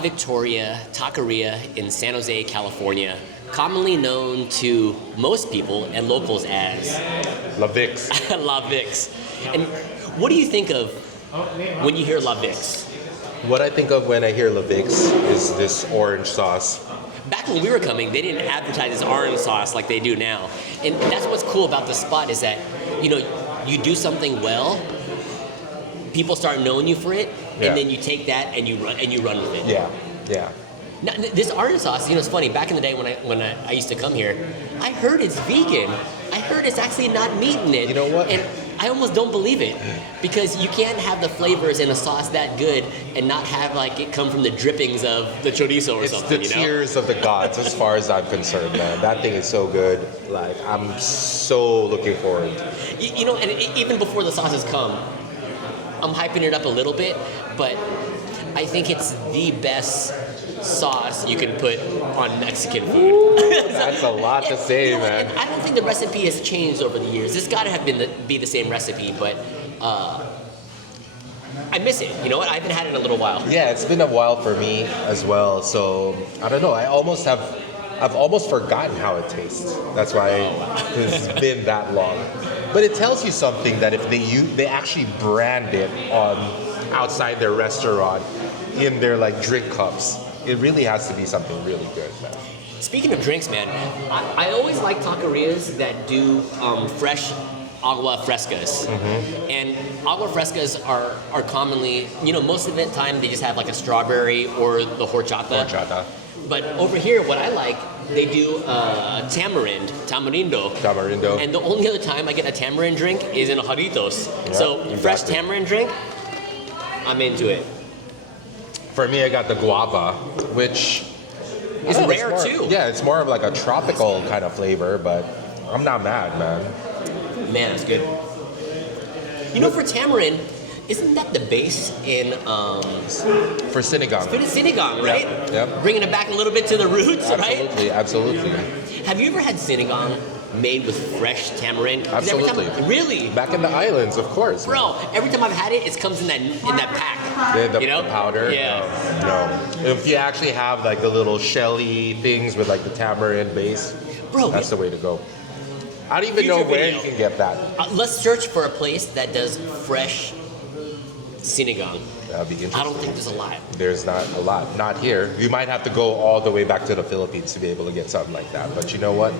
Victoria Taqueria in San Jose, California, commonly known to most people and locals as La Vix. La Vix. And what do you think of when you hear La Vix? What I think of when I hear La Vix is this orange sauce. Back when we were coming, they didn't advertise this orange sauce like they do now. And that's what's cool about the spot is that, you know, you do something well, people start knowing you for it, and then you take that and you run with it. Yeah, yeah. Now, this orange sauce, you know, it's funny. Back in the day when I used to come here, I heard it's vegan. I heard it's actually not meat in it. You know what? And I almost don't believe it because you can't have the flavors in a sauce that good and not have like it come from the drippings of the chorizo or something. It's the tears of the gods, as far as I'm concerned, man. That thing is so good. Like, I'm so looking forward. You know, and even before the sauces come, I'm hyping it up a little bit, but I think it's the best sauce you can put on Mexican food. That's a lot to say, man. I don't think the recipe has changed over the years. It's got to have be the same recipe, but I miss it. You know what? I haven't had it in a little while. Yeah, it's been a while for me as well. So I don't know. I've almost forgotten how it tastes. That's why it's been that long. But it tells you something that if they actually brand it on outside their restaurant in their like drink cups, it really has to be something really good, man. Speaking of drinks, man, I always like taquerias that do fresh agua frescas. Mm-hmm. And agua frescas are commonly, you know, most of the time they just have like a strawberry or the horchata. But over here, what I like, they do tamarindo. And the only other time I get a tamarind drink is in a Jarritos. Yeah, so fresh tamarind drink, I'm into it. For me, I got the guava, which is rare too. Yeah, it's more of like a tropical kind of flavor, but I'm not mad, man. Man, that's good. You know, for tamarind, isn't that the base in for sinigang? Sinigang, right? Yep. Bringing it back a little bit to the roots, right? Absolutely. Have you ever had sinigang made with fresh tamarind? Absolutely. Really? Back in the islands, of course. Bro, every time I've had it, it comes in that pack. The you know? powder. Yeah. No. If you actually have like the little shelly things with like the tamarind base, bro, that's the way to go. I don't even know where you can get that. Let's search for a place that does fresh sinigang. That'd be interesting. I don't think there's a lot. There's not a lot. Not here. You might have to go all the way back to the Philippines to be able to get something like that. But you know what?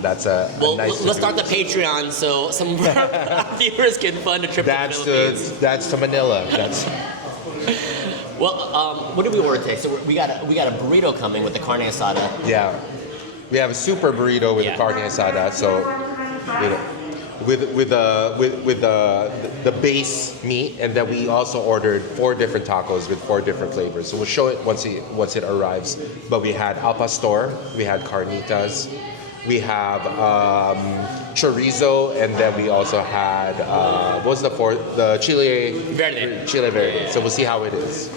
That's a nice. Let's start the Patreon so some of our viewers can fund a trip to the Philippines. That's to Manila. Well, what did we order today? So we got a burrito coming with the carne asada. Yeah, we have a super burrito with the carne asada. So with the base meat, and then we also ordered 4 different tacos with 4 different flavors. So we'll show it once it arrives. But we had al pastor, we had carnitas, we have chorizo, and then we also had what was the 4th? The Chile Verde. Chile Verde. So we'll see how it is.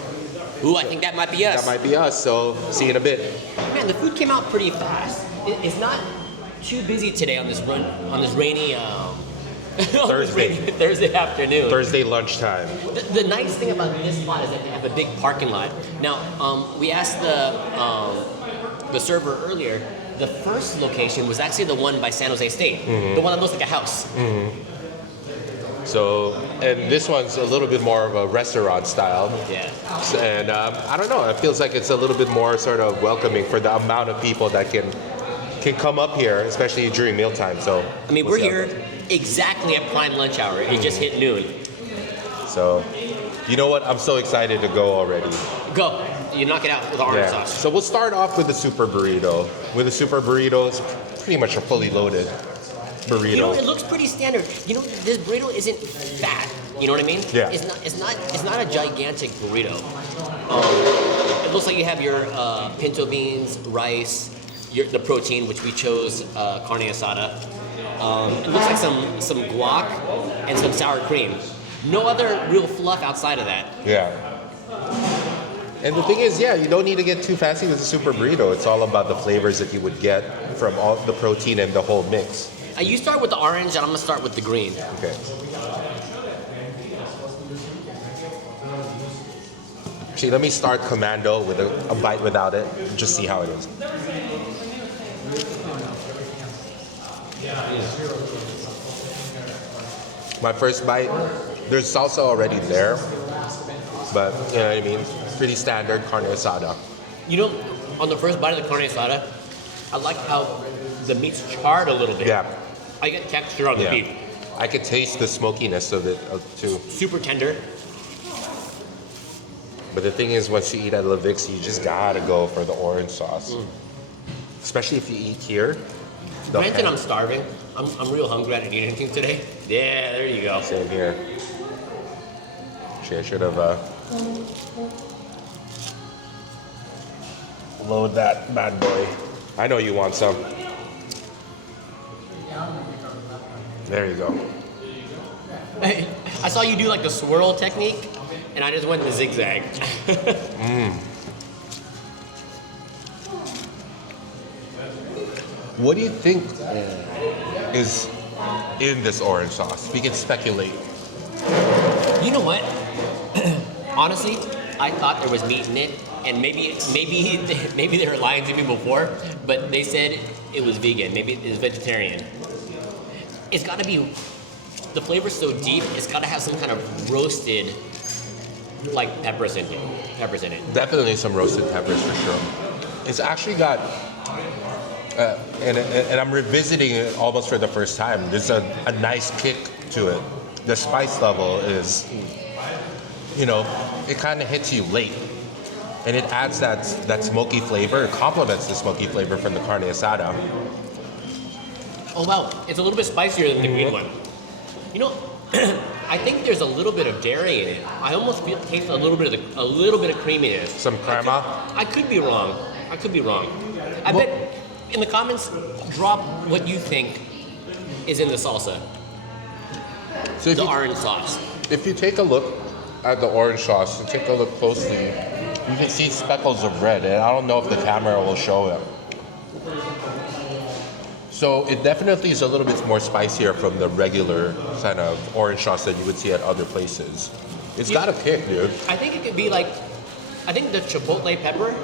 Ooh, I think that might be us. That might be us. So see you in a bit. Man, the food came out pretty fast. It's not too busy today on this rainy Thursday afternoon. Thursday lunchtime. The nice thing about this spot is that they have a big parking lot. Now, we asked the server earlier. The first location was actually the one by San Jose State, the one that looks like a house. Mm-hmm. So, and this one's a little bit more of a restaurant style. Yeah. And I don't know. It feels like it's a little bit more sort of welcoming for the amount of people that can come up here, especially during mealtime. So I mean, we're here exactly at prime lunch hour. It just hit noon. So, you know what? I'm so excited to go already. Go. You knock it out with the orange sauce. So we'll start off with the super burrito. With the super burrito, it's pretty much a fully loaded burrito. You know, it looks pretty standard. You know, this burrito isn't fat. You know what I mean? Yeah. It's not a gigantic burrito. It looks like you have your pinto beans, rice, the protein, which we chose carne asada. It looks like some guac and some sour cream. No other real fluff outside of that. Yeah. And the thing is, you don't need to get too fancy with the super burrito. It's all about the flavors that you would get from all the protein and the whole mix. You start with the orange, and I'm gonna start with the green. Okay. Actually, let me start commando with a bite without it. Just see how it is. My first bite, there's salsa already there, but you know what I mean? Pretty standard carne asada. You know, on the first bite of the carne asada, I like how the meat's charred a little bit. Yeah. I get texture on the beef. I could taste the smokiness of it too. Super tender. But the thing is, once you eat at La Vix, you just gotta go for the orange sauce. Especially if you eat here. Granted, I'm starving. I'm real hungry. I didn't eat anything today. Yeah, there you go. Same here. Actually, I should have load that bad boy. I know you want some. There you go. I saw you do like the swirl technique, and I just went the zigzag. What do you think is in this orange sauce? We can speculate. You know what? Honestly, I thought there was meat in it, and maybe they were lying to me before, but they said it was vegan. Maybe it was vegetarian. It's got to be. The flavor's so deep. It's got to have some kind of roasted, like peppers in it. Definitely some roasted peppers for sure. It's actually got. And I'm revisiting it almost for the first time. There's a nice kick to it. The spice level is, you know, it kind of hits you late. And it adds that smoky flavor. It complements the smoky flavor from the carne asada. Oh wow, it's a little bit spicier than the green one. You know, I think there's a little bit of dairy in it. I almost taste a little bit of creaminess. Some crema? I could be wrong. I bet in the comments, drop what you think is in the salsa. So the orange sauce. If you take a look at the orange sauce and take a look closely, you can see speckles of red, and I don't know if the camera will show it. So it definitely is a little bit more spicier from the regular kind of orange sauce that you would see at other places. It's got a kick, dude. I think it could be like, I think the chipotle pepper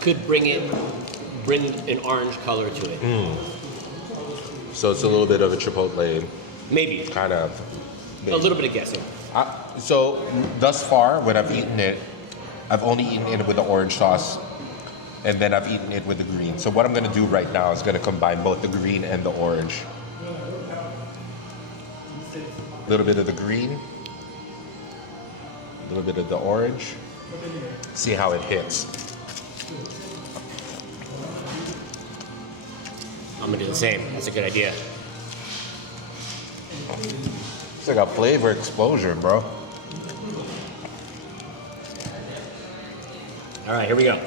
could bring an orange color to it. So it's a little bit of a chipotle. Maybe. Kind of. A little bit of guessing. So thus far, when I've eaten it, I've only eaten it with the orange sauce, and then I've eaten it with the green. So what I'm gonna do right now is gonna combine both the green and the orange. A little bit of the green, a little bit of the orange. See how it hits. I'm gonna do the same. That's a good idea. It's like a flavor explosion, bro. All right, here we go.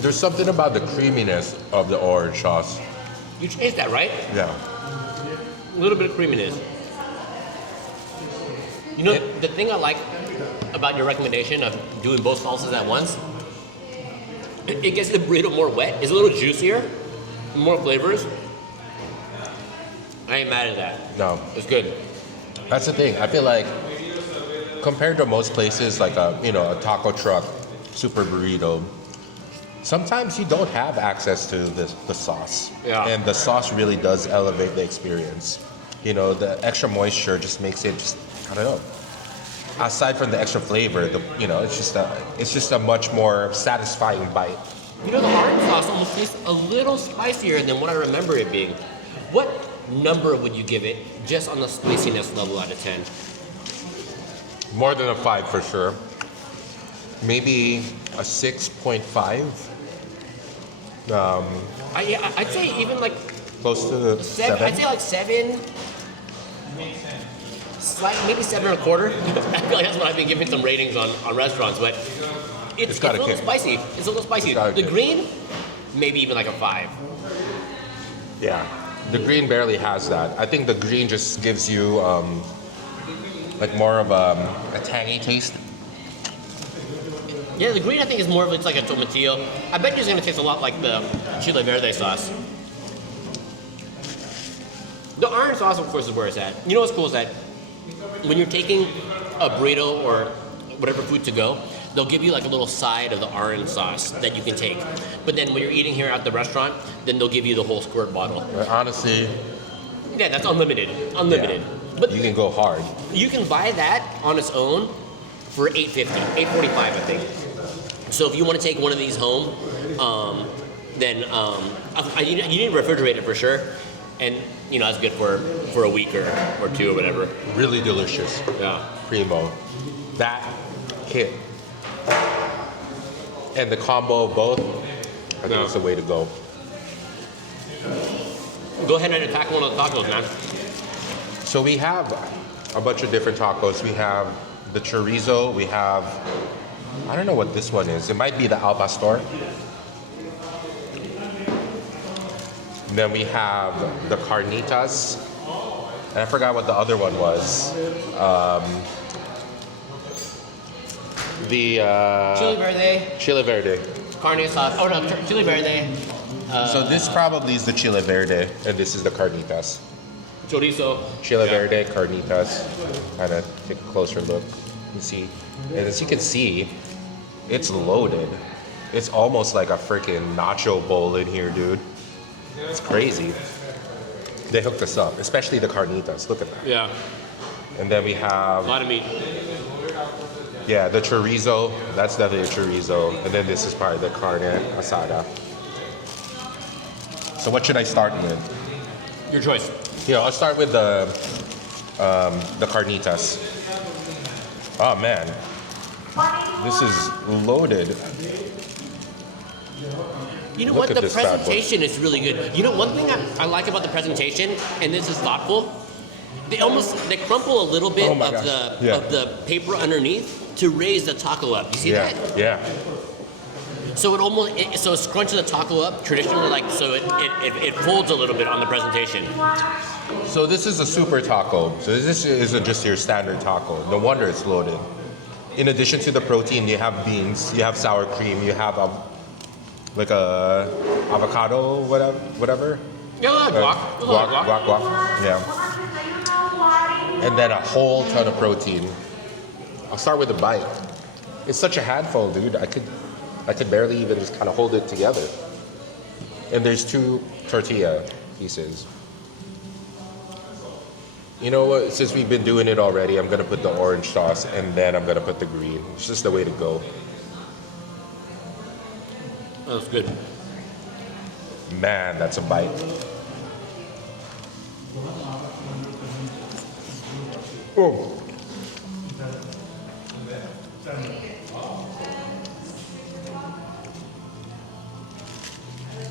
There's something about the creaminess of the orange sauce. You taste that, right? Yeah. A little bit of creaminess. You know, the thing I like about your recommendation of doing both salsas at once, it gets the burrito more wet. It's a little juicier, more flavors. I ain't mad at that. No. It's good. That's the thing. I feel like compared to most places, like a taco truck, super burrito, sometimes you don't have access to the sauce. Yeah. And the sauce really does elevate the experience. You know, the extra moisture just makes it just, I don't know. Aside from the extra flavor, it's just a much more satisfying bite. You know, the orange sauce almost tastes a little spicier than what I remember it being. What number would you give it just on the spiciness level out of 10? More than a 5 for sure. Maybe a 6.5. I'd say even like Close to the 7. I'd say like 7. Maybe 7 1/4. I feel like that's what I've been giving some ratings on restaurants, but it's a little spicy. It's a little spicy. The green, maybe even like a 5. Yeah, the green barely has that. I think the green just gives you like more of a tangy taste. Yeah, the green I think is more of it's like a tomatillo. I bet you it's gonna taste a lot like the Chile Verde sauce. The orange sauce, of course, is where it's at. You know what's cool is that when you're taking a burrito or whatever food to go, they'll give you like a little side of the orange sauce that you can take. But then when you're eating here at the restaurant, then they'll give you the whole squirt bottle. Honestly, Yeah, that's unlimited. Unlimited. yeah, But you can go hard. you can buy that on its own for $8.50, $8.45, I think. So if you want to take one of these home, then you need to refrigerate it for sure, and you know that's good for a week or two or whatever. Really delicious. Yeah. Primo. That hit. And the combo of both, I think it's the way to go. Go ahead and attack one of the tacos, man. So we have a bunch of different tacos. We have the chorizo. We have, I don't know what this one is. It might be the al pastor. And then we have the carnitas. And I forgot what the other one was. Chile Verde, Chile Verde. Carne Asada. Oh no, Chile Verde. So this probably is the Chile Verde, and this is the carnitas. Chorizo. Chile Yeah. Verde, carnitas. Kind of take a closer look and see. And as you can see, it's loaded. It's almost like a freaking nacho bowl in here, dude. It's crazy. They hooked us up, especially the carnitas. Look at that. Yeah. And then we A have, lot of meat. yeah, the chorizo. That's definitely a chorizo. And then this is probably the carne asada. So what should I start with? Your choice. Yeah, I'll start with the carnitas. Oh man, this is loaded. You know Look what? at The this bad boy. presentation is really good. You know, one thing I like about the presentation, and this is thoughtful. They crumple a little bit Oh my of gosh. Yeah. the paper underneath to raise the taco up. You see Yeah, that? yeah. So it scrunches the taco up traditionally, like so it folds a little bit on the presentation. So this is a super taco. So this isn't just your standard taco. No wonder it's loaded. In addition to the protein, you have beans, you have sour cream, you have like a avocado, whatever. Yeah, like guac. Guac. Yeah. And then a whole ton of protein. I'll start with a bite. It's such a handful, dude. I could barely even just kind of hold it together. And there's 2 tortilla pieces. You know what? Since we've been doing it already, I'm gonna put the orange sauce and then I'm gonna put the green. It's just the way to go. That's good. Man, that's a bite. Oh.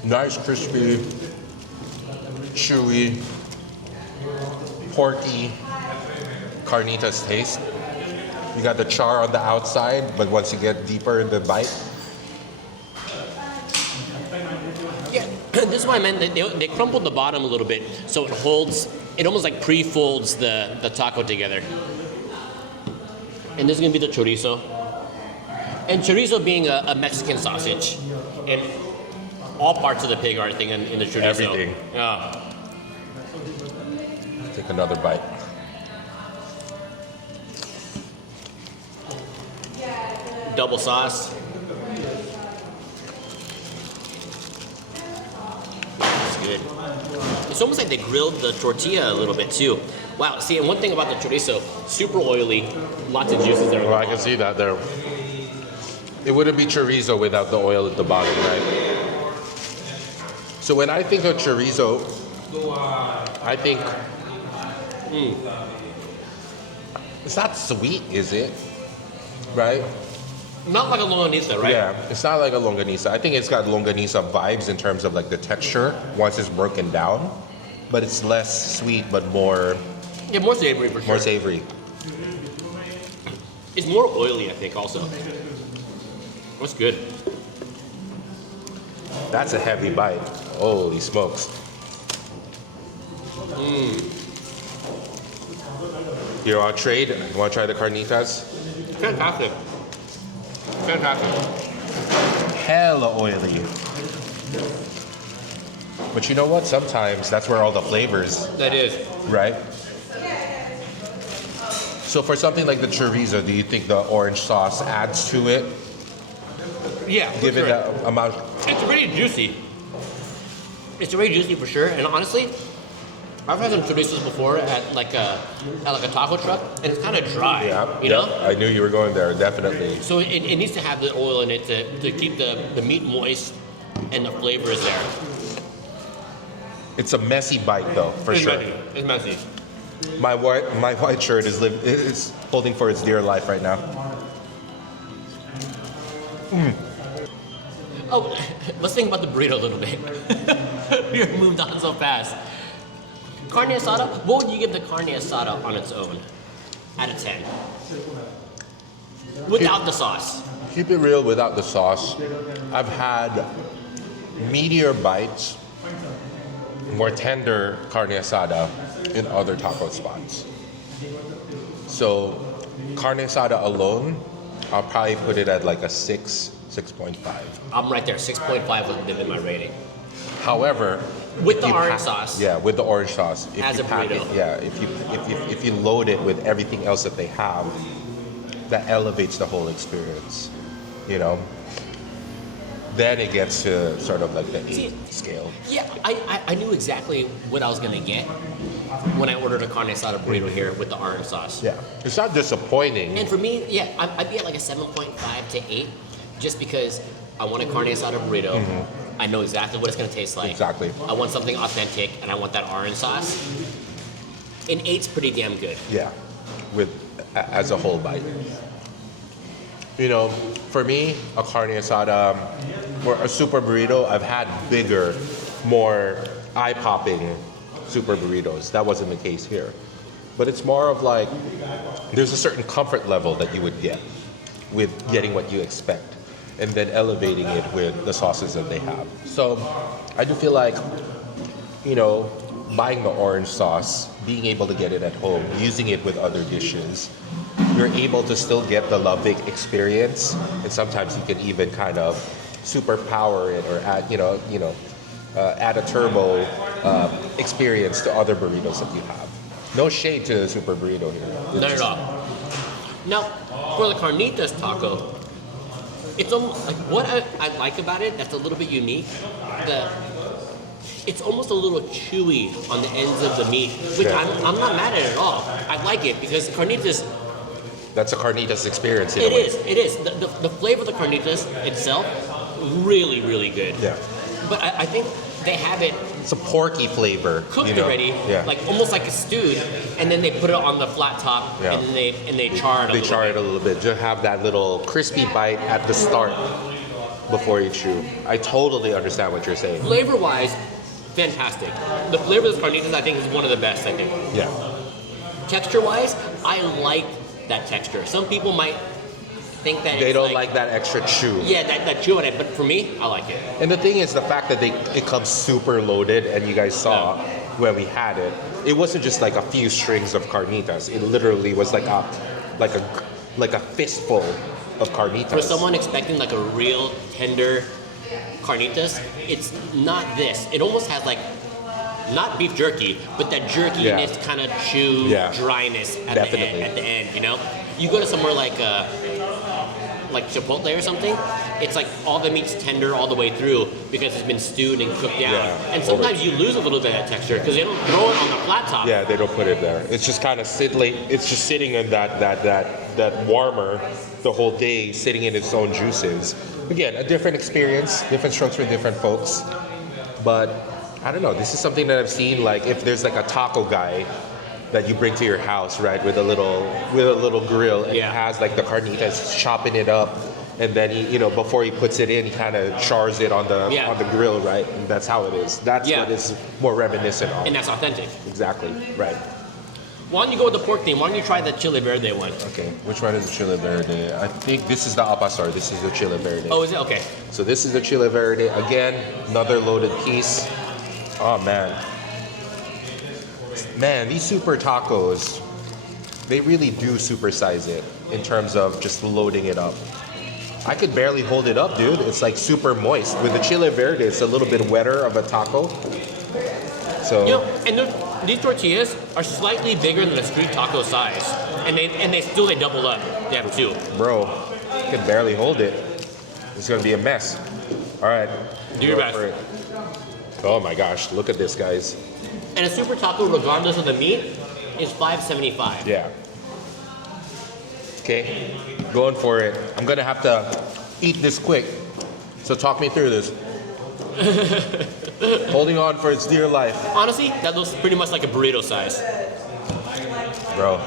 Nice, crispy, chewy, porky carnitas taste. You got the char on the outside, but once you get deeper in the bite, Yeah, this is why I meant they crumpled the bottom a little bit so it holds. It almost like pre-folds the taco together. And this is gonna be the chorizo. And chorizo being a Mexican sausage, and all parts of the pig are, I think, in the chorizo. Everything. Yeah. take another bite. Double sauce. It's good. It's almost like they grilled the tortilla a little bit too. Wow. See, and one thing about the chorizo, super oily, lots of juices there. Well, I can see that there. It wouldn't be chorizo without the oil at the bottom, right? So when I think of chorizo, I think it's not sweet, is it? Right? Not like a longanisa, right? Yeah, it's not like a longanisa. I think it's got longanisa vibes in terms of like the texture once it's broken down, but it's less sweet but more Yeah, more savory for sure. more savory. It's more oily, I think, also. That's good. That's a heavy bite. Holy smokes. You want to trade? You want to try the carnitas? Fantastic. Fantastic. Hella oily. But you know what? Sometimes that's where all the flavors, That is. right? So for something like the chorizo, do you think the orange sauce adds to it? Yeah, for Given sure. that amount. It's really juicy. It's very juicy for sure. And honestly, I've had some chorizos before at like a taco truck, and it's kind of dry. Yeah, you know. I knew you were going there, definitely. So it needs to have the oil in it to keep the meat moist and the flavors there. It's a messy bite though, for It's sure. messy. It's messy. My white shirt is holding for its dear life right now. Oh, let's think about the burrito a little bit. We moved on so fast. Carne asada. What would you give the carne asada on its own? Out of 10. Without the sauce. Keep it real without the sauce. I've had meatier bites, more tender carne asada in other taco spots. So carne asada alone, I'll probably put it at like a 6.5. I'm right there. 6.5 would have been my rating. However, With if the you orange sauce. Yeah, with the orange sauce. If As you a pack burrito. it, yeah, if you load it with everything else that they have, that elevates the whole experience. You know? Then it gets to sort of like the 8 scale. Yeah, I knew exactly what I was going to get when I ordered a carne asada burrito here with the orange sauce. Yeah. It's not disappointing. And for me, yeah, I'd be at like a 7.5 to 8 just because I want a carne asada burrito. I know exactly what it's going to taste like. Exactly. I want something authentic, and I want that orange sauce. An 8's pretty damn good. Yeah, as a whole bite. You know, for me, a carne asada or a super burrito, I've had bigger, more eye-popping super burritos. That wasn't the case here. But it's more of like, there's a certain comfort level that you would get with getting what you expect and then elevating it with the sauces that they have. So I do feel like, you know, buying the orange sauce, being able to get it at home, using it with other dishes, you're able to still get the Lubbock experience, and sometimes you can even kind of superpower it or add, add a turbo experience to other burritos that you have. No shade to the super burrito here. Not at all. Now, for the carnitas taco, it's almost like what I like about it that's a little bit unique. It's almost a little chewy on the ends of the meat, which Yeah. I'm not mad at all. I like it because carnitas. That's a carnitas experience in a way. It is. The flavor of the carnitas itself, really, really good. Yeah. But I think they have it It's a porky flavor. cooked you know? already, Yeah. like almost like a stewed, and then they put it on the flat top, Yeah. and they char it a They little char bit. it a little bit. Just have that little crispy bite at the start before you chew. I totally understand what you're saying. Flavor-wise, fantastic. The flavor of the carnitas, I think, is one of the best, I think. Yeah. Texture-wise, I like that texture. Some people might think that They it's don't like that extra chew. Yeah, that chew on it, but for me, I like it. And the thing is, the fact that it comes super loaded, and you guys saw when we had it, it wasn't just like a few strings of carnitas. It literally was like a fistful of carnitas. For someone expecting like a real tender carnitas, it's not this. It almost has like, not beef jerky, but that jerkiness kind of chew dryness at the end, you know? You go to somewhere like Chipotle or something, it's like all the meat's tender all the way through because it's been stewed and cooked down. Yeah, and sometimes you lose a little bit of that texture because they don't throw it on the flat top. Yeah, they don't put it there. It's just kind of it's just sitting in that warmer the whole day, sitting in its own juices. Again, a different experience, different strokes for different folks. But I don't know, this is something that I've seen, like if there's like a taco guy that you bring to your house, right, with a little grill, and he has like the carnitas, chopping it up, and then he, before he puts it in, he kind of chars it on the grill, right? And that's how it is. That's what it's more reminiscent of. And that's authentic. Exactly, right. Why don't you go with the pork theme? Why don't you try the Chile Verde one? Okay, which one is the Chile Verde? I think this is the Apasar. This is the Chile Verde. Oh, is it? Okay. So this is the Chile Verde. Again, another loaded piece. Oh, man. Man, these super tacos, they really do supersize it in terms of just loading it up. I could barely hold it up, dude. It's like super moist. With the Chile Verde, it's a little bit wetter of a taco. So, And these tortillas are slightly bigger than the street taco size, and they still double up. They have two. Bro, I can barely hold it. It's gonna be a mess. All right. Do your best. for it. Oh my gosh, look at this, guys. And a super taco, regardless of the meat, is $5.75. Yeah. Okay, going for it. I'm gonna have to eat this quick. So talk me through this. Holding on for its dear life. Honestly, that looks pretty much like a burrito size. Bro.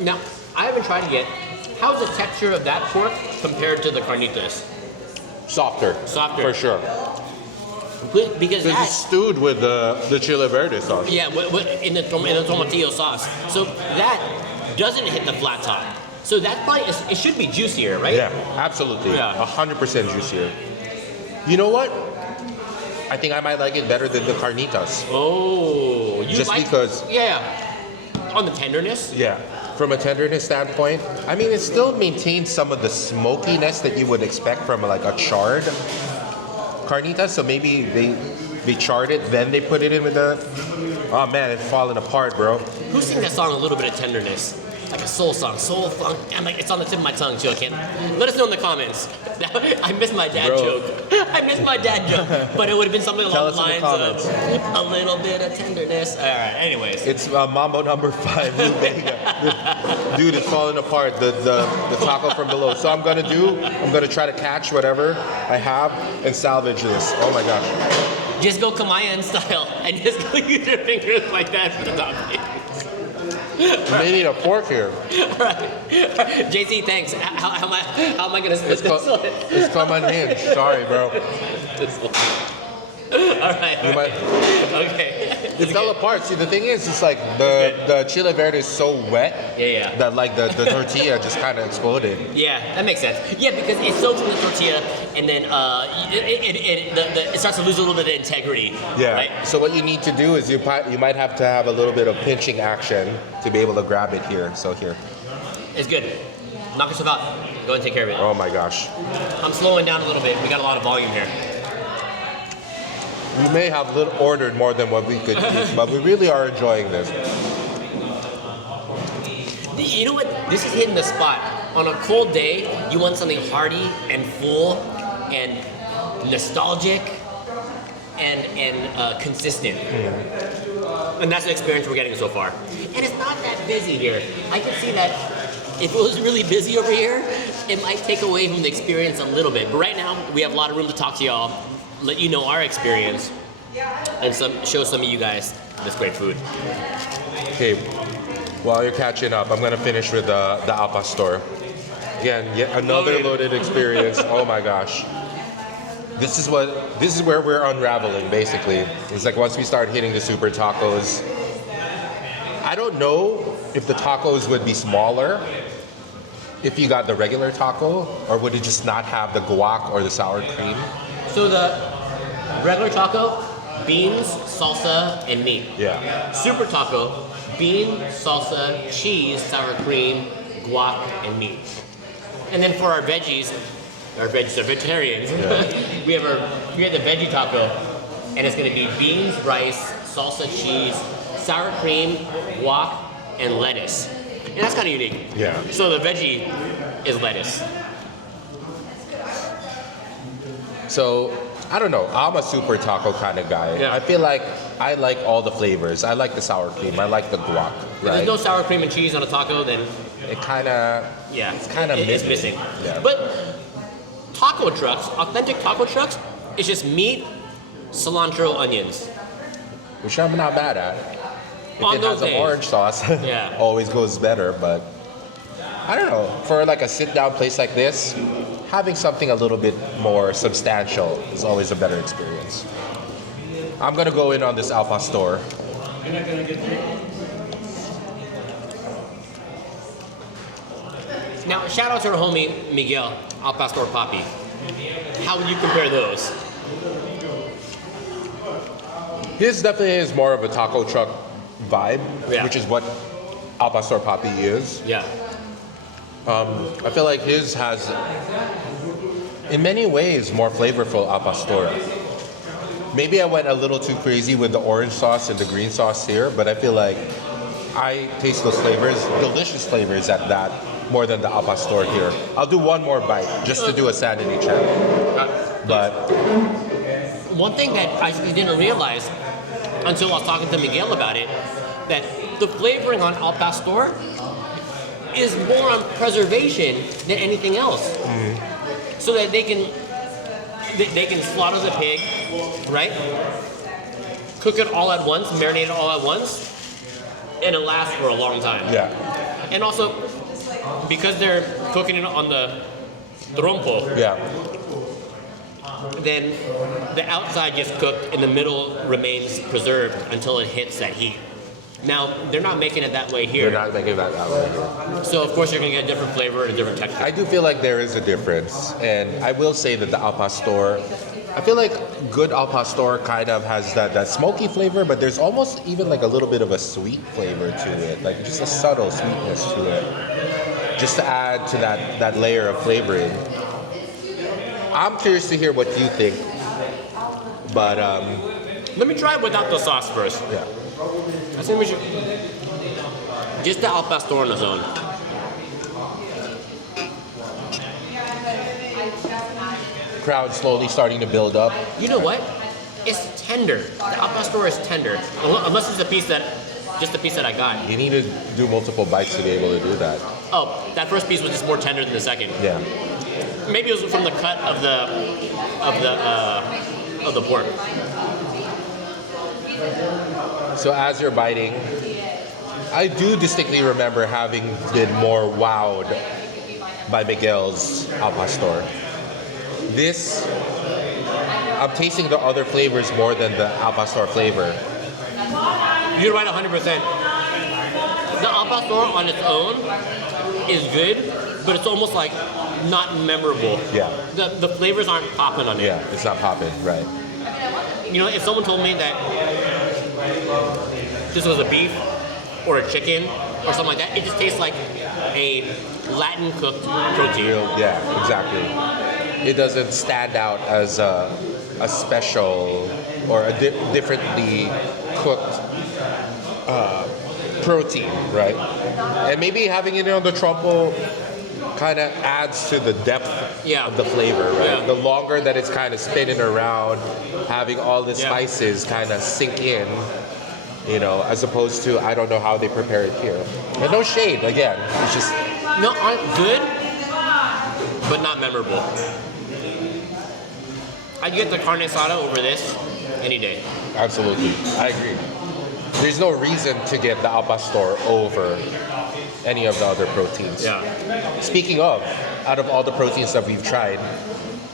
Now, I haven't tried it yet. How's the texture of that pork compared to the carnitas? Softer. Softer. For sure. Because This that, is stewed with the Chile Verde sauce. yeah, in the tomatillo sauce. So that doesn't hit the flat top. So that probably it should be juicier, right? Yeah, absolutely. Yeah. 100% juicier. You know what? I think I might like it better than the carnitas. Oh, you Just like, because. Yeah. On the tenderness. Yeah. From a tenderness standpoint, I mean, it still maintains some of the smokiness that you would expect from like a charred carnitas. So maybe they charred it, then they put it in with the. Oh man, it's falling apart, bro. Who sings that song? A little bit of tenderness, like a soul song, soul funk. I'm like, it's on the tip of my tongue too. I can't. Let us know in the comments. I missed my dad Bro. joke. I missed my dad joke, but it would have been something Tell along the us in lines the of a little bit of tenderness. All right. Anyways, It's Mambo number 5. Dude, it's falling apart. The taco from below. So I'm gonna try to catch whatever I have and salvage this. Oh my gosh. just go Kamayan style and just go use your fingers like that for the topping. They need a fork here. All right. JC, thanks. How am I gonna split this one? It's come unhinged. Sorry, bro. All right. You might, Okay. it fell apart. See, the thing is, it's like the Chile Verde is so wet Yeah. that like the tortilla just kind of exploded. Yeah, that makes sense. Yeah, because it soaks in the tortilla, and then it starts to lose a little bit of integrity. Yeah. Right? So what you need to do is you might have to have a little bit of pinching action to be able to grab it here. So here. It's good. Knock yourself out. Go and take care of it. Oh my gosh. I'm slowing down a little bit. We got a lot of volume here. We may have ordered more than what we could eat, but we really are enjoying this. You know what? This is hitting the spot. On a cold day, you want something hearty and full and nostalgic and consistent. And that's the experience we're getting so far. And it's not that busy here. I can see that if it was really busy over here, it might take away from the experience a little bit. But right now, we have a lot of room to talk to y'all, let you know our experience, and show some of you guys this great food. Okay, while you're catching up, I'm gonna finish with the al pastor. Again, yet another loaded experience. Oh my gosh. This is where we're unraveling basically. It's like once we start hitting the super tacos, I don't know if the tacos would be smaller if you got the regular taco, or would it just not have the guac or the sour cream? So the regular taco, beans, salsa, and meat. Yeah. Super taco, bean, salsa, cheese, sour cream, guac, and meat. And then for our veggies are vegetarians. Yeah. we have the veggie taco, and it's gonna be beans, rice, salsa, cheese, sour cream, guac, and lettuce. And that's kind of unique. Yeah. So the veggie is lettuce. So, I don't know. I'm a super taco kind of guy. Yeah. I feel like I like all the flavors. I like the sour cream. I like the guac. If Right? there's no sour cream and cheese on a taco, then It kind of. yeah, It's kinda it's missing. missing. Yeah. But taco trucks, authentic taco trucks, it's just meat, cilantro, onions. Which I'm not mad at. If On it those has an days. orange sauce, Yeah. always goes better. But I don't know. For like a sit-down place like this, having something a little bit more substantial is always a better experience. I'm gonna go in on this al pastor. Now, shout out to our homie Miguel, Al Pastor Papi. How would you compare those? His definitely is more of a taco truck vibe, Yeah. which is what al pastor papi is. Yeah. I feel like his has in many ways, more flavorful al pastor. Maybe I went a little too crazy with the orange sauce and the green sauce here, but I feel like I taste those flavors, delicious flavors at that, more than the al pastor here. I'll do one more bite just to do a sanity check. But one thing that I didn't realize until I was talking to Miguel about it, that the flavoring on al pastor is more on preservation than anything else. So that they can slaughter the pig, right? Cook it all at once, marinate it all at once, and it lasts for a long time. yeah, And also, because they're cooking it on the trompo, yeah. then the outside gets cooked and the middle remains preserved until it hits that heat. Now, they're not making it that way here. They're not making that way. So, of course, you're going to get a different flavor and a different texture. I do feel like there is a difference, and I will say that the al pastor, I feel like good al pastor kind of has that smoky flavor, but there's almost even like a little bit of a sweet flavor to it, like just a subtle sweetness to it, just to add to that layer of flavoring. I'm curious to hear what you think, but Let me try it without the sauce first. yeah. I think we should... Just the al pastor on its own. Crowd slowly starting to build up. You know what? It's tender. The al pastor is tender. Unless it's just the piece that I got. You need to do multiple bites to be able to do that. Oh, that first piece was just more tender than the second. Yeah. Maybe it was from the cut of the pork. So as you're biting, I do distinctly remember having been more wowed by Miguel's al pastor. This, I'm tasting the other flavors more than the al pastor flavor. You're right 100%. The al pastor on its own is good, but it's almost like not memorable. Yeah. The flavors aren't popping on it. Yeah, it's not popping, right? You know, if someone told me that this was a beef or a chicken or something like that, it just tastes like a Latin cooked protein. Yeah, exactly. It doesn't stand out as a special or a differently cooked protein, right? And maybe having it on the trompo kind of adds to the depth of the flavor, right? Yeah. The longer that it's kind of spinning around, having all the Yeah. spices kind of sink in, you know, as opposed to, I don't know how they prepare it here. And no shade, again, it's just... No, good, but not memorable. I'd get the carne asada over this any day. Absolutely, I agree. There's no reason to get the al pastor over any of the other proteins. Yeah. Speaking of, out of all the proteins that we've tried,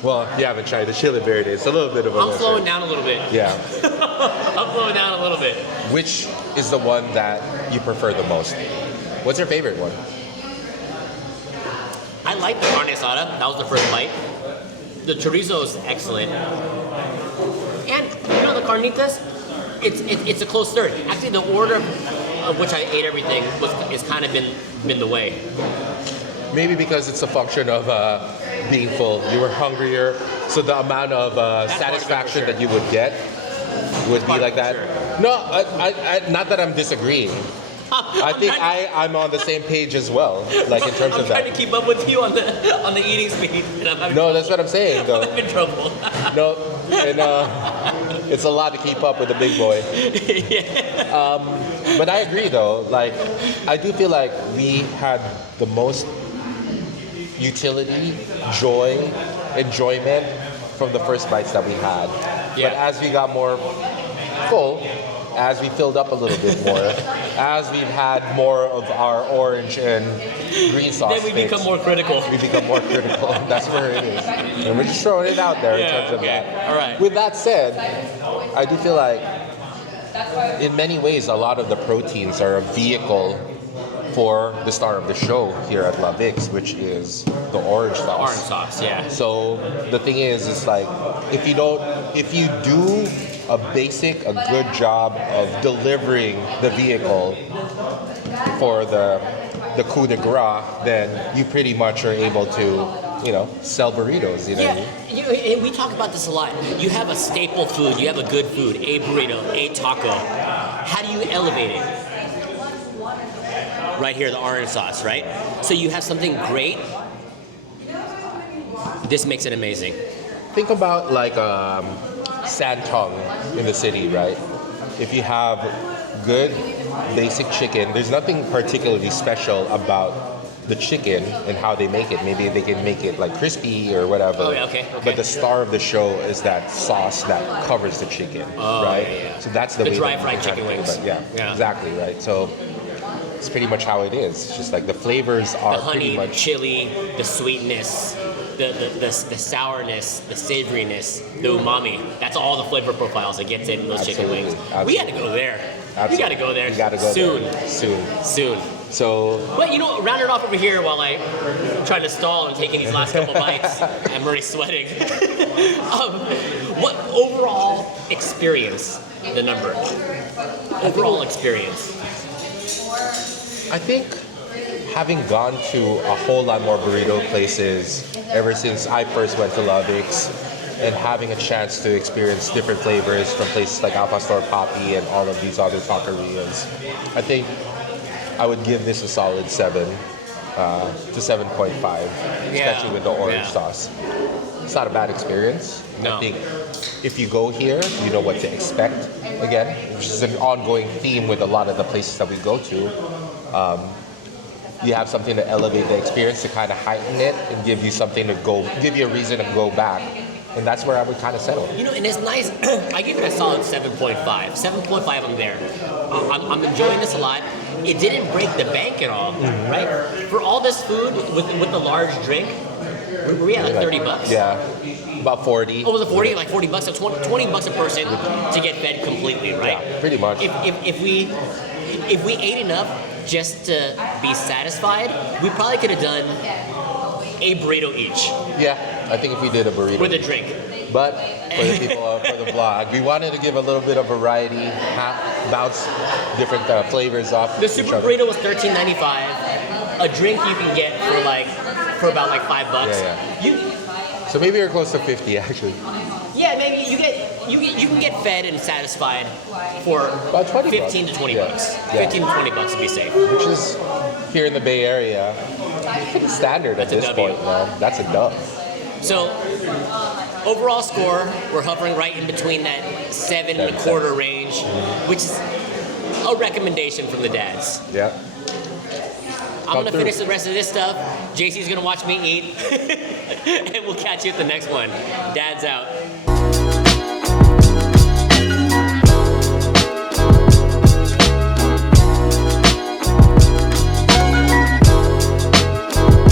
well, you haven't tried the Chile Verde. It's a little bit of a I'm lesser. slowing down a little bit. Yeah. I'm slowing down a little bit. Which is the one that you prefer the most? What's your favorite one? I like the carne asada. That was the first bite. The chorizo is excellent. And, you know, the carnitas, it's a close third. Actually, the order of which I ate everything is kind of been the way. Maybe because it's a function of being full. You were hungrier, so the amount of satisfaction that you would get would be like that. Sure. No, I, not that I'm disagreeing. I think I'm on the same page as well, like in terms I'm of trying that. to keep up with you on the eating speed. And I'm having No, that's what I'm saying, though. I'm in trouble. No, and it's a lot to keep up with the big boy. But I agree, though. Like, I do feel like we had the most utility, joy, enjoyment from the first bites that we had. Yeah. But as we got more full, as we filled up a little bit more, as we've had more of our orange and green sauce Then we fix, become more critical. we become more critical. That's where it is. And we're just throwing it out there in terms of that. All right. With that said, I do feel like in many ways a lot of the proteins are a vehicle for the star of the show here at La Vix, which is the orange sauce. Orange sauce, yeah. So the thing is, it's like if you do a good job of delivering the vehicle for the the coup de grace, then you pretty much are able to, you know, sell burritos. You know what I mean? And we talk about this a lot. You have a staple food, you have a good food, a burrito, a taco. How do you elevate it? Right here, the orange sauce, right? So you have something great. This makes it amazing. Think about like santong in the city, right? If you have good basic chicken, there's nothing particularly special about the chicken and how they make it. Maybe they can make it like crispy or whatever. Oh, yeah, okay. But the star of the show is that sauce that covers the chicken, right? Yeah. So that's the way dry that fried you chicken have it. wings. But yeah, exactly, right? So it's pretty much how it is. It's just like the flavors are The honey, pretty the much chili, the sweetness, the sourness, the savoriness, the umami. That's all the flavor profiles that gets in those chicken wings. We got to go there. Absolutely. We got to go there. You gotta go soon. there. Soon. So But you know, round it off over here while I trying to stall and taking these last couple bites. I'm already sweating. What overall experience? The number. Overall experience. I think having gone to a whole lot more burrito places ever since I first went to Lovex, and having a chance to experience different flavors from places like Al Pastor Papi and all of these other taquerias, I think I would give this a solid 7 to 7.5, especially with the orange sauce. It's not a bad experience. No. I think if you go here, you know what to expect. Again, which is an ongoing theme with a lot of the places that we go to. You have something to elevate the experience, to kind of heighten it, and give you something to give you a reason to go back. And that's where I would kind of settle. You know, and it's nice. I give it a solid 7.5. 7.5, I'm there. I'm enjoying this a lot. It didn't break the bank at all, right? For all this food with the large drink, were we at like 30 bucks? Yeah, about 40. Oh, was it 40? Like 40 bucks? So 20 bucks a person to get fed completely, right? Yeah, pretty much. If we ate enough just to be satisfied, we probably could have done a burrito each. Yeah, I think if we did a burrito. With a drink. But for the people for the vlog, we wanted to give a little bit of variety, bounce different flavors off. The super burrito was $13.95. A drink you can get for about like $5. Yeah. So maybe you're close to 50 actually. Yeah, maybe you can get fed and satisfied for about 20 15 to 20 bucks. Yeah. 15 to 20 bucks to be safe. Which is here in the Bay Area pretty standard at this point, man. That's a dub. So overall score, we're hovering right in between that 7.25 range, which is a recommendation from the dads. Yeah. I'm gonna finish the rest of this stuff. JC's gonna watch me eat, and we'll catch you at the next one. Dad's out.